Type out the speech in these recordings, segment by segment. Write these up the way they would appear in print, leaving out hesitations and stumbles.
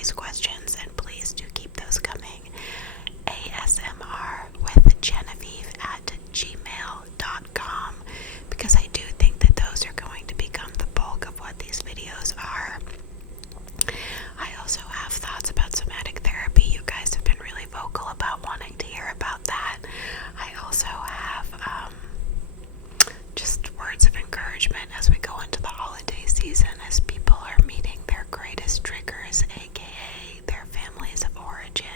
advice questions, and please do keep those coming. ASMR with Genevieve at gmail.com, because I do think that those are going to become the bulk of what these videos are. I also have thoughts about somatic therapy. You guys have been really vocal about wanting to hear about that. I also have just words of encouragement as we go into the holiday season, as people are meeting their greatest triggers, aka their families of origin.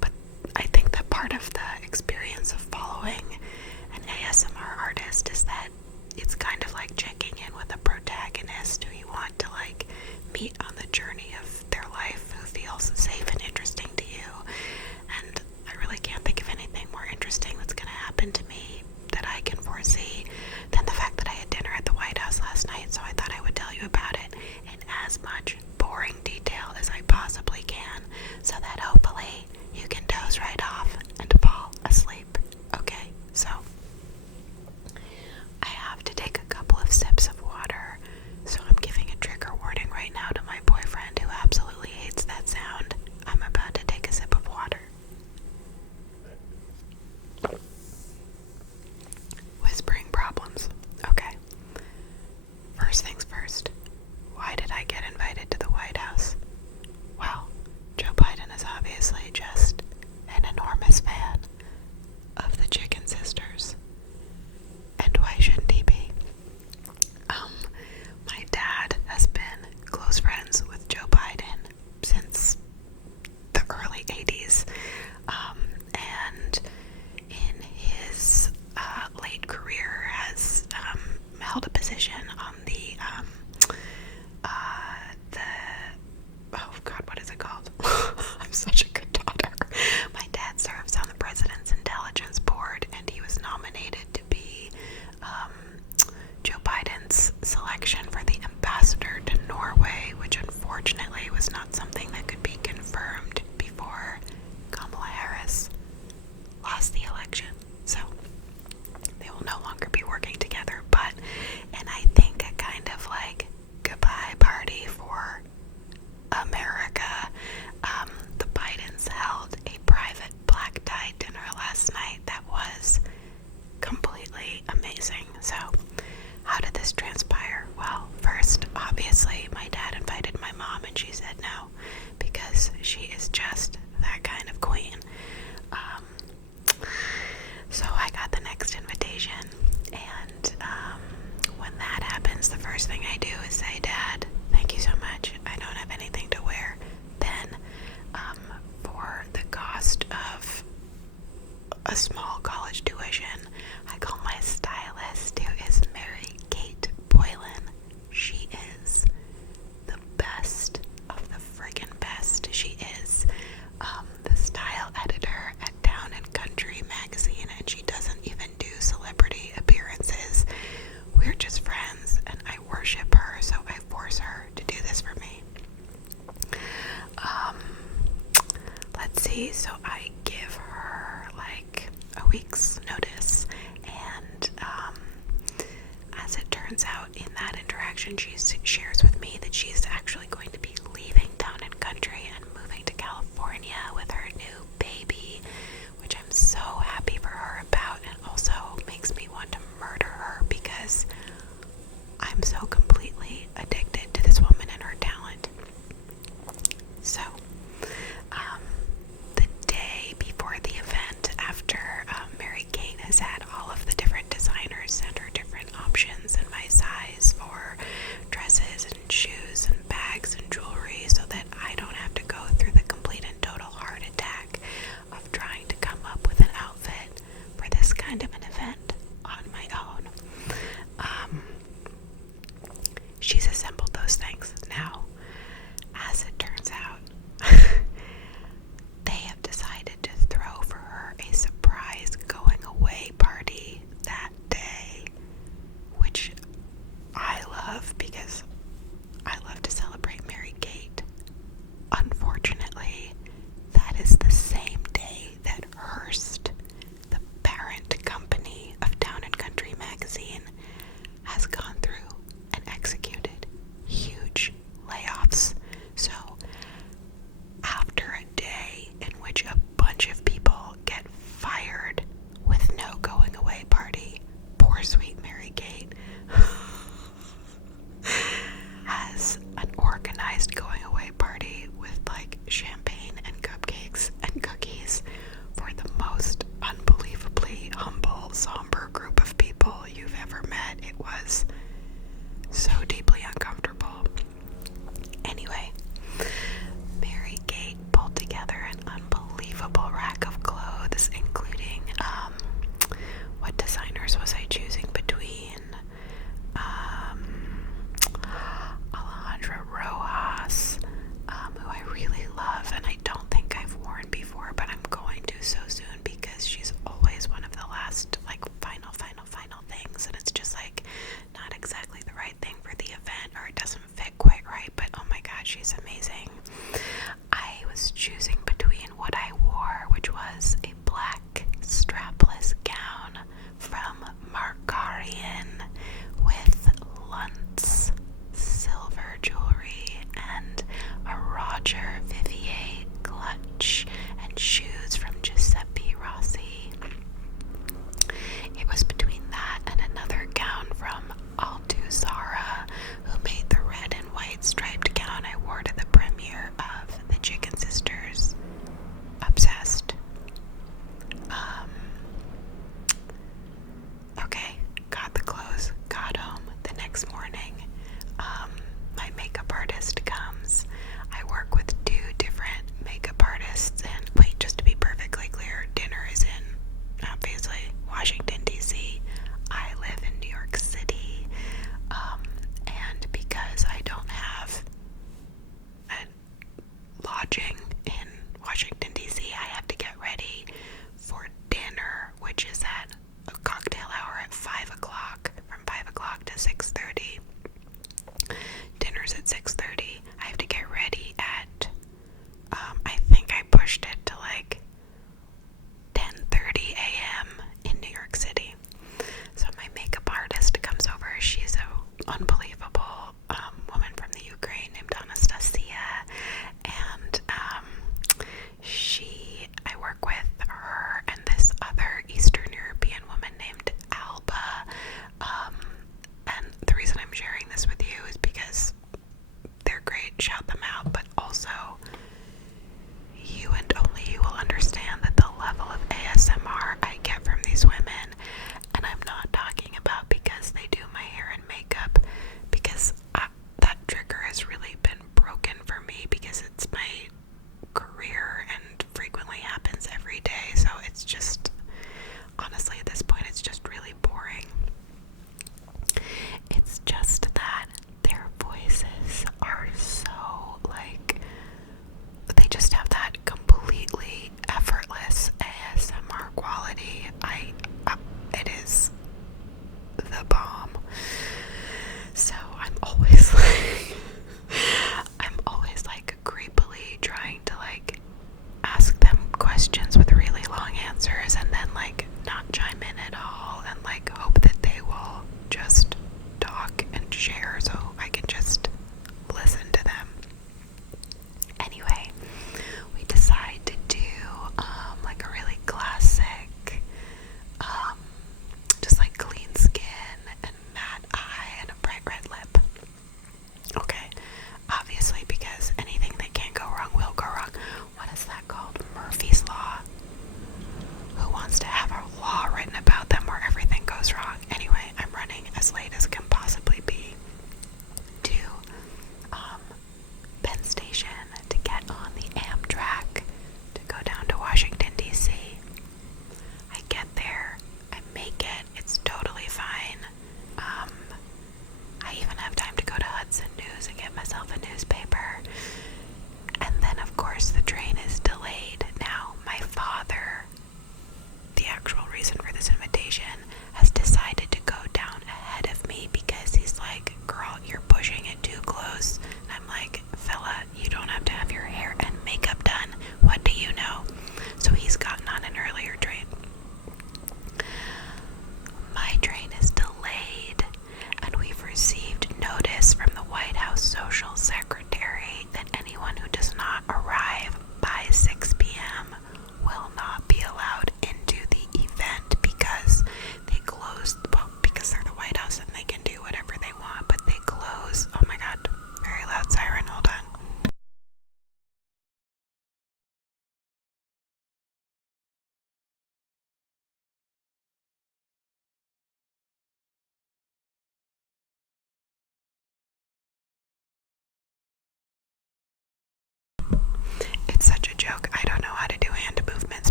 But I think that part of the experience of following an ASMR artist is that it's kind of like checking in with a protagonist who you want to meet on the journey of their life, who feels safe and interesting to you. And I really can't think of anything more interesting that's going to happen to me that I can foresee than the fact that I had dinner at the White House last night, so I thought I would tell you about it in as much boring detail as I possibly can, so that hopefully you can doze right off and fall asleep. Okay, so I have to take a couple of sips of water, so I'm giving a trigger warning right now to my boyfriend, who absolutely hates that sound. I'm about to take a sip of water. Whispering problems. Okay. First things first. Why did I get invited to the White House? Well, Joe Biden is obviously just an enormous fan of the Chicken Sisters. And why shouldn't he be? My dad has been close friends with Joe Biden since the early 80s. And in his late career has held a position on the oh god, what is it called? I'm such a good daughter. My dad serves on the President's Intelligence Board, and he was nominated to be Joe Biden's selection for the ambassador to Norway, which unfortunately was not something that could be confirmed before Kamala Harris lost the election. So they will no longer be working together, but, and I think a kind of goodbye party for America. The Bidens held a private black tie dinner last night that was completely amazing. So how did this transpire? Well, first, obviously, my dad invited my mom and she said no, because she is just that kind of queen. So I got the next invitation, and when that happens, the first thing I do is say, Dad, thank you so much. I don't have anything to wear. Then, for the cost of a small college tuition, I call my stylist, who is Mary Kate Boylan. She is the best of the friggin' best. She is the style editor at Town and Country magazine, and she doesn't even do celebrity appearances. We're just friends, and I worship her, so I force her to do this for me. Let's see, so I give her a week's notice, and as it turns out, in that interaction, she shares with me that she's actually going to be leaving Town and Country and moving to California with her new baby, which I'm so happy for her about, and also makes me want to murder her because I'm so completely addicted to this woman and her talent. So, the day before the event, after Mary Kate has had all of the different designers send her different options in my size for dresses and was choosing between what I wore, which was a black strapless gown from Margarian with Luntz silver jewelry and a Roger Vivier clutch and shoes from Giuseppe Rossi. It was between that and another gown from Althusara, who made the red and white striped gown I wore to the premiere of The Chicken Sisters. Obsessed. Okay, got the clothes, got home. The next morning, my makeup artist comes. I work with 2 different makeup artists, and wait, just to be perfectly clear, dinner is in, obviously, Washington, D.C. I live in New York City, and because I don't have a lodging in Washington, D.C., I have to get ready for dinner, which is at a cocktail hour at 5 o'clock, from 5 o'clock to 6:30. Dinner's at 6:30. I have to get ready at, I think I pushed it to like 10:30 a.m. in New York City. So my makeup artist comes over. She's a unbelievable woman from the Ukraine named Anastasia, and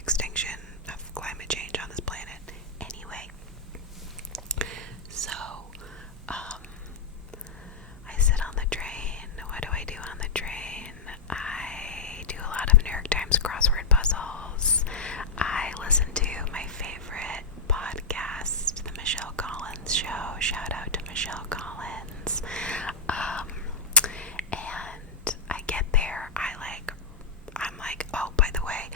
extinction of climate change on this planet. Anyway, so I sit on the train. What do I do on the train? I do a lot of New York Times crossword puzzles. I listen to my favorite podcast, The Michelle Collins Show. Shout out to Michelle Collins. And I get there, I'm like, oh, by the way,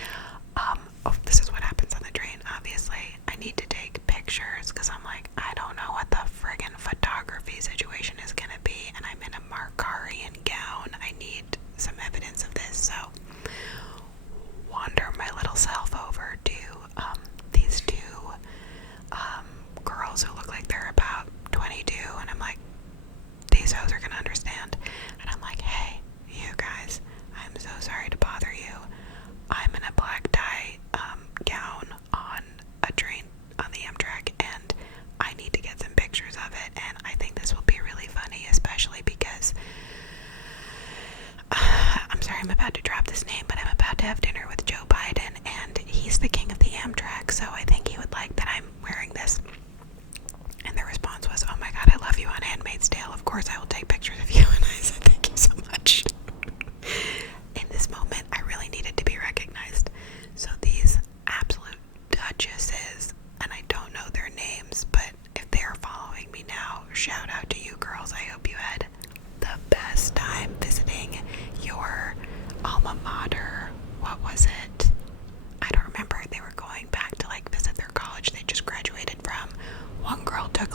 this is what happens on the train, obviously. I need to take pictures, because I'm like, I don't know what the friggin' photography situation is gonna be, and I'm in a Markarian gown. I need some evidence of this, so wander my little self over to these two girls who look like they're about 22, and I'm like, these hoes are gonna understand. And I'm like, hey, you guys, I'm so sorry to bother you. I'm in a black tie gown on a train on the Amtrak, and I need to get some pictures of it, and I think this will be really funny, especially because I'm sorry I'm about to drop this name, but I'm about to have dinner with Joe Biden, and he's the king of the Amtrak, so I think he would like that I'm wearing this. And their response was, oh my god, I love you on Handmaid's Tale. Of course I will take pictures of you. And I said, thank you so much. In this moment, I really needed to be recognized. So these absolute duchesses, and I don't know their names, but if they are following me now, shout out to you girls. I hope you had the best time visiting your alma mater. What was it? I don't remember. They were going back to visit their college they just graduated from. One girl took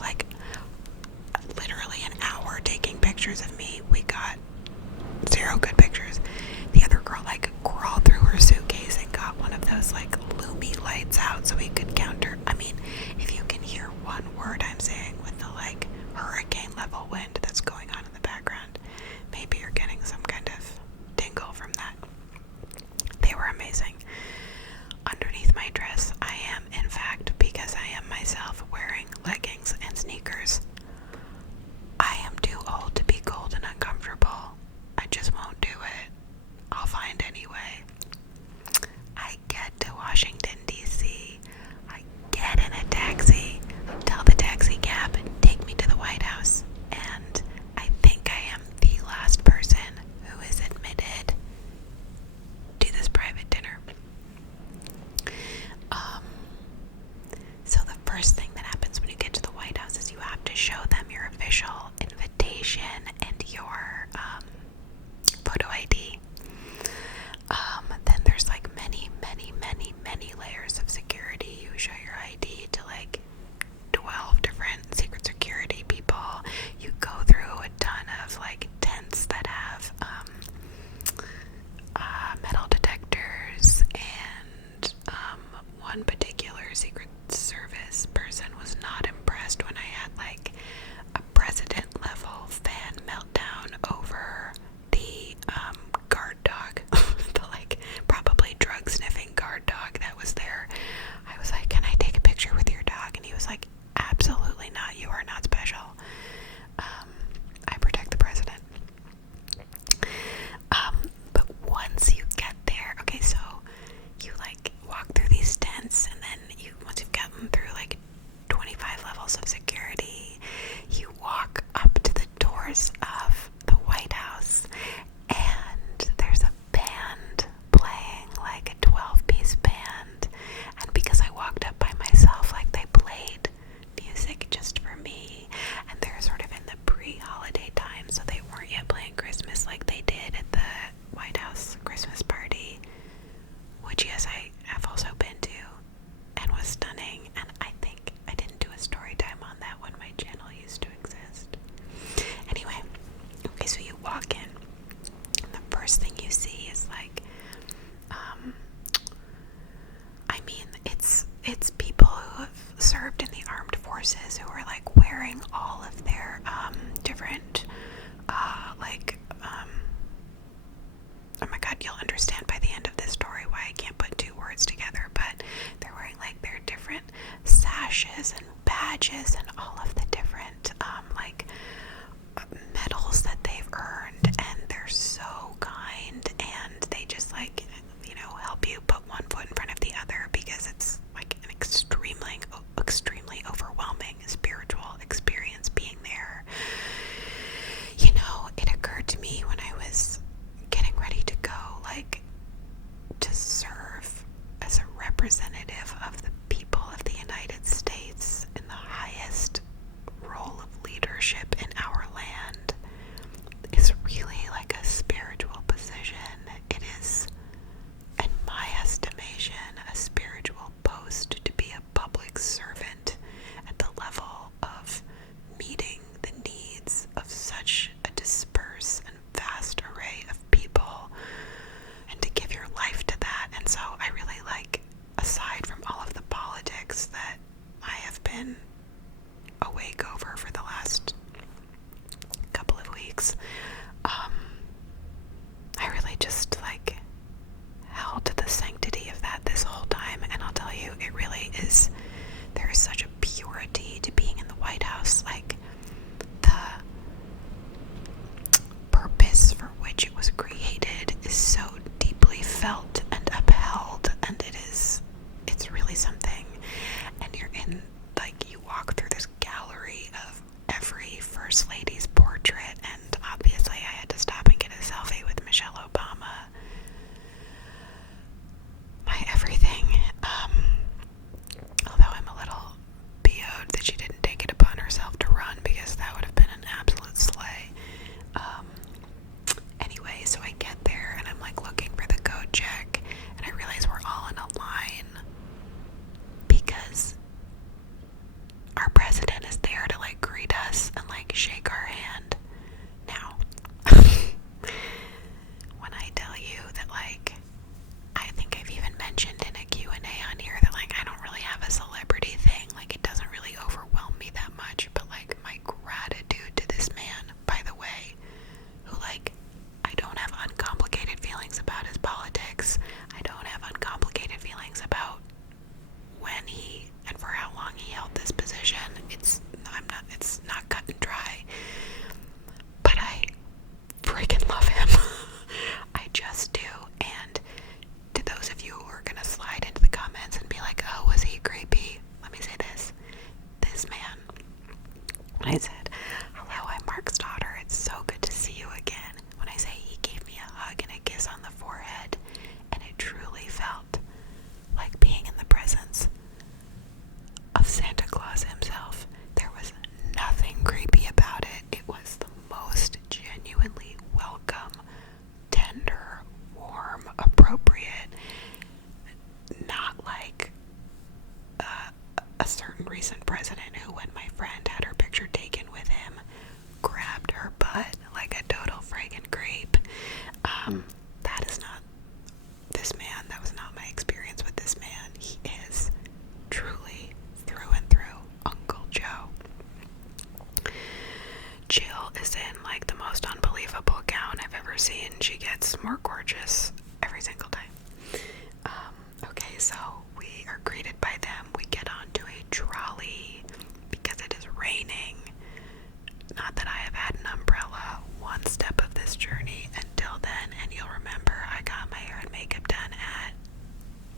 literally an hour taking pictures of me. We got 0 good pictures. The other girl crawled through her suitcase and got one of those Lumi lights out so we could count her. I mean, if you can hear one word I'm saying with the hurricane level wind that's going on in the background, maybe you're getting some kind of tingle from that. They were amazing. Underneath my dress, I am, in fact, because I am myself, wearing leggings and sneakers. I am too old to be cold and uncomfortable. I just won't do it. I'll find anyway. I get to Washington, D.C. I get in a taxi, tell the taxi cab, take me to the White House, and I think I am the last person who is admitted to this private dinner. So the first thing that happens when you get to the White House is you have to show them your official invitation and your photo ID. Then there's many layers of security. You show your ID to 12 different secret security people. You go through a ton of tents that have metal detectors, and one particular Secret Service person was not impressed when I had a president level fan meltdown over the guard dog, the probably drug sniffing guard dog that was there. I was like, can I take a picture with your dog? And he was like, absolutely not, you are not special. I protect the president. But once you get there, okay, so you walk through these tents, and then once you've gotten through 25 levels of security, you walk up to the doors of the White House, and there's a band playing, a 12-piece band, and because I walked up by myself, they played music just for me, and they're sort of in the pre-holiday time, so they weren't yet playing Christmas like they did at the White House Christmas party, which yes, I have also been to, and was stunning, and I think I didn't do a story time on that when my channel used to exist. Anyway, okay, so you walk in, and the first thing you see is it's people who have served in the armed forces who are wearing all of their different oh my god, you'll understand by the end of this story why I can't put 2 words together, but they're wearing their different sashes and badges and all of the different medals that they've earned, and they're so kind, and they just help you put one foot in front of the other certain recent president who, when my friend had her picture taken with him, grabbed her butt like a total friggin' creep. That is not this man. That was not my experience with this man. He is truly, through and through, Uncle Joe. Jill is in like the most unbelievable gown I've ever seen. She gets more gorgeous every single time. Okay, so we are greeted by them. We get onto a trolley because it is raining. Not that I have had an umbrella one step of this journey until then, and you'll remember I got my hair and makeup done at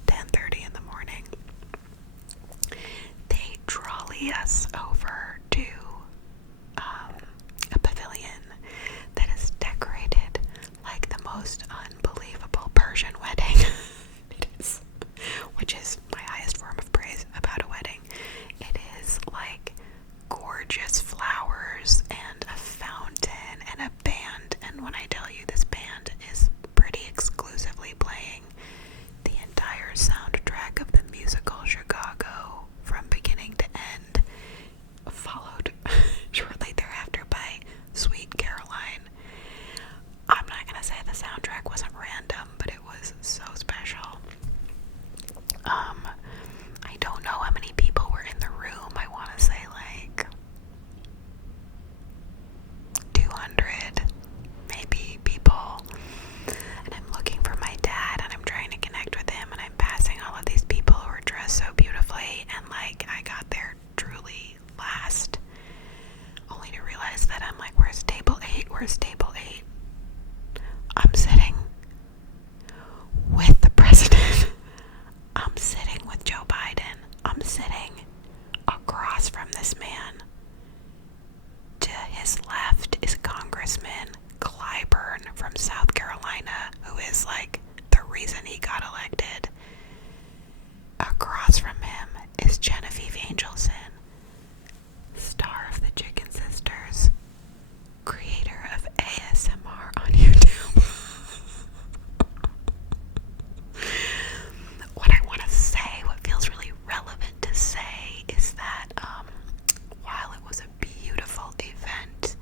10:30 in the morning. They trolley us over to a pavilion that is decorated like the most unbelievable Persian wedding. It is, which is my highest form of praise about a wedding. It is like gorgeous flowers and a fountain and a band, and when I tell you this band is pretty exclusively playing the entire soundtrack of the musical Chicago from beginning to end, followed shortly thereafter by Sweet Caroline. I'm not gonna say the soundtrack wasn't random, but it was so special. I don't know how many people were in the room. I want to say like 200 maybe people, and I'm looking for my dad and I'm trying to connect with him, and I'm passing all of these people who are dressed so beautifully, and like I got there truly last, only to realize that I'm like, where's table 8? Where's table 8? I'm sitting with the president. I'm sitting with Joe Biden. I'm sitting across from this man. To his left is Congressman Clyburn from South Carolina, who is like the reason he got elected. Across from him is Genevieve Angelson, star of the Chicken Sisters, creator of ASMR on YouTube. What I want to say, what feels really relevant to say, is that while it was a beautiful event,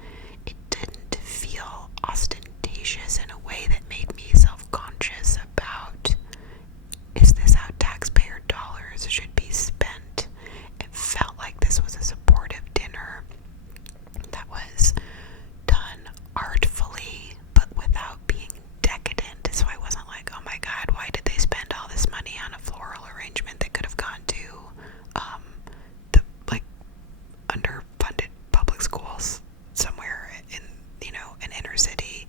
it didn't feel ostentatious in a way that made me self-conscious about, is this how taxpayer dollars should be spent? It felt like this was a supportive dinner that was done artfully but without being decadent, so I wasn't like, oh my god, why did they spend all this money on a floral arrangement that could have gone to the like underfunded public schools somewhere in, you know, an inner city.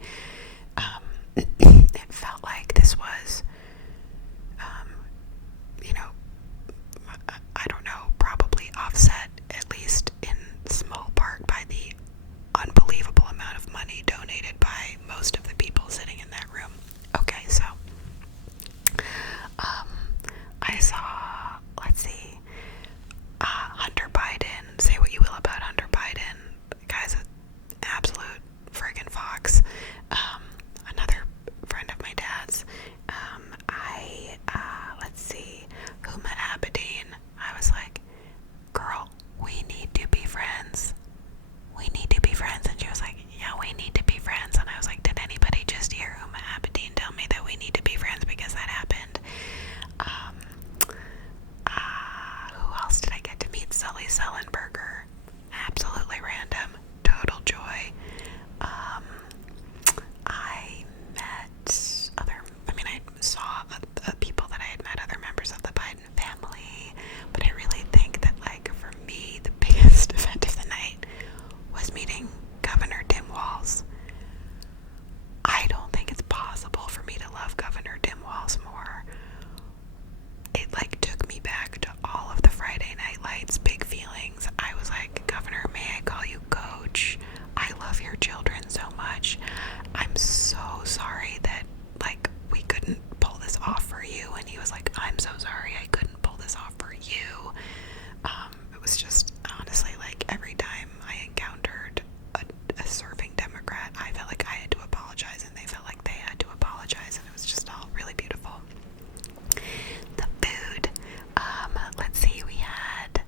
It felt like this was you know, I don't know, probably offset at least in small part by the unbelievable amount of money donated by most of the people sitting in that room. Okay, so I saw, let's see, Hunter Biden. Say what you will about Hunter Biden, the guy's an absolute friggin' fox. Another friend of my dad's. Let's see, Huma Abedin. I was like, girl, we need to be friends. We need to be friends. And she was like, yeah, we need to be friends. And I was like, did anybody just hear Huma Abedin tell me that we need to be friends because that happened? Who else did I get to meet? Sully Sullenberger. Absolutely random. Total joy. I saw people that I had met, other members of the Biden family, but I really think that, like, for me, the biggest event of the night was meeting Governor Tim Walz. I don't think it's possible for me to love Governor Tim Walz more. It, like, took me back to all of the Friday Night Lights big feelings. I was like, Governor, may I call you Coach? I love your children so much. I'm so sorry that, like, we couldn't pull this off for you. And he was like, I'm so sorry I couldn't pull this off for you. It was just, honestly, like, every time I encountered a serving Democrat, I felt like I had to apologize, and they felt like they had to apologize, and it was just all really beautiful. The food, let's see, we had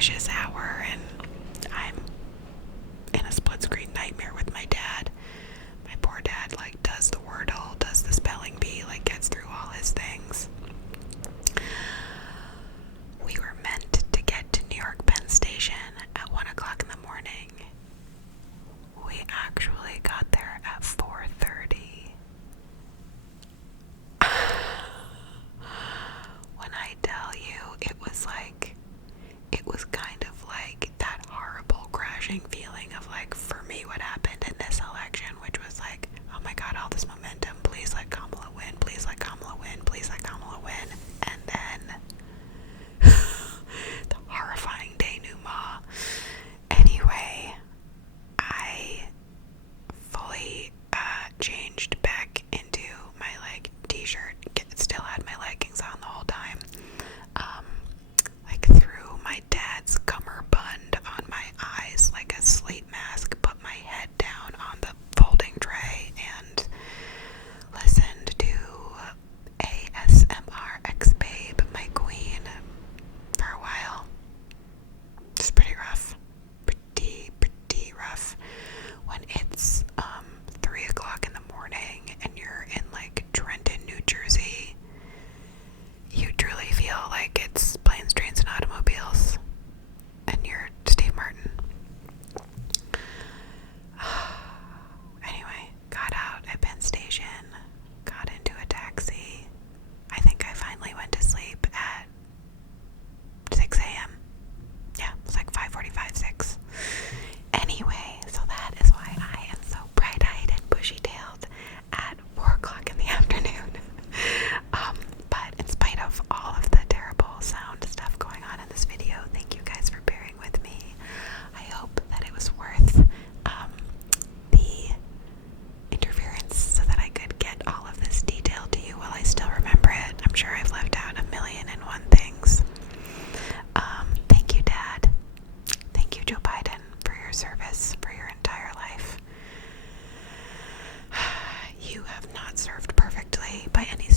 delicious hour, and I'm in a split screen nightmare with my dad. My poor dad, like, does the Wordle, does the spelling bee, like, gets through all his things. We were meant to get to New York Penn Station at 1 o'clock in the morning. We actually got there at 4:30. When I tell you, it was kind of like that horrible crashing feeling of, like, for me, what happened in this election, which was like, oh my god, all this momentum, please let Kamala win, please let Kamala win, please let Kamala win, and then the horrifying denouement. Anyway, I fully changed back into my, like, t-shirt, still had my leggings on the whole time, like, threw my dad's cummerbund on my eyes like a sleep mask, put my head down on the folding tray, and listened to ASMR X-Babe, my queen, for a while. It's pretty rough. Pretty rough. When it's 3 o'clock in the morning and you're in, like, Trenton, New Jersey, you truly feel like it's planes, trains, and automobiles, and you're Steve Martin. Anyway, got out at Penn Station, got into a taxi. I think I finally went to sleep at 6 a.m. Yeah, it was like 5:45, 6. Anyway, so that is why I am so bright-eyed and bushy-tailed at 4 o'clock in the afternoon. But in spite of all of the terrible sound stuff going on in this video, thank you guys for bearing with me. I hope that it was worth the interference so that I could get all of this detail to you while I still remember it. I'm sure I've left out 1,000,001 things. Thank you, Dad. Thank you, Joe Biden, for your service for your entire life. You have not served perfectly by any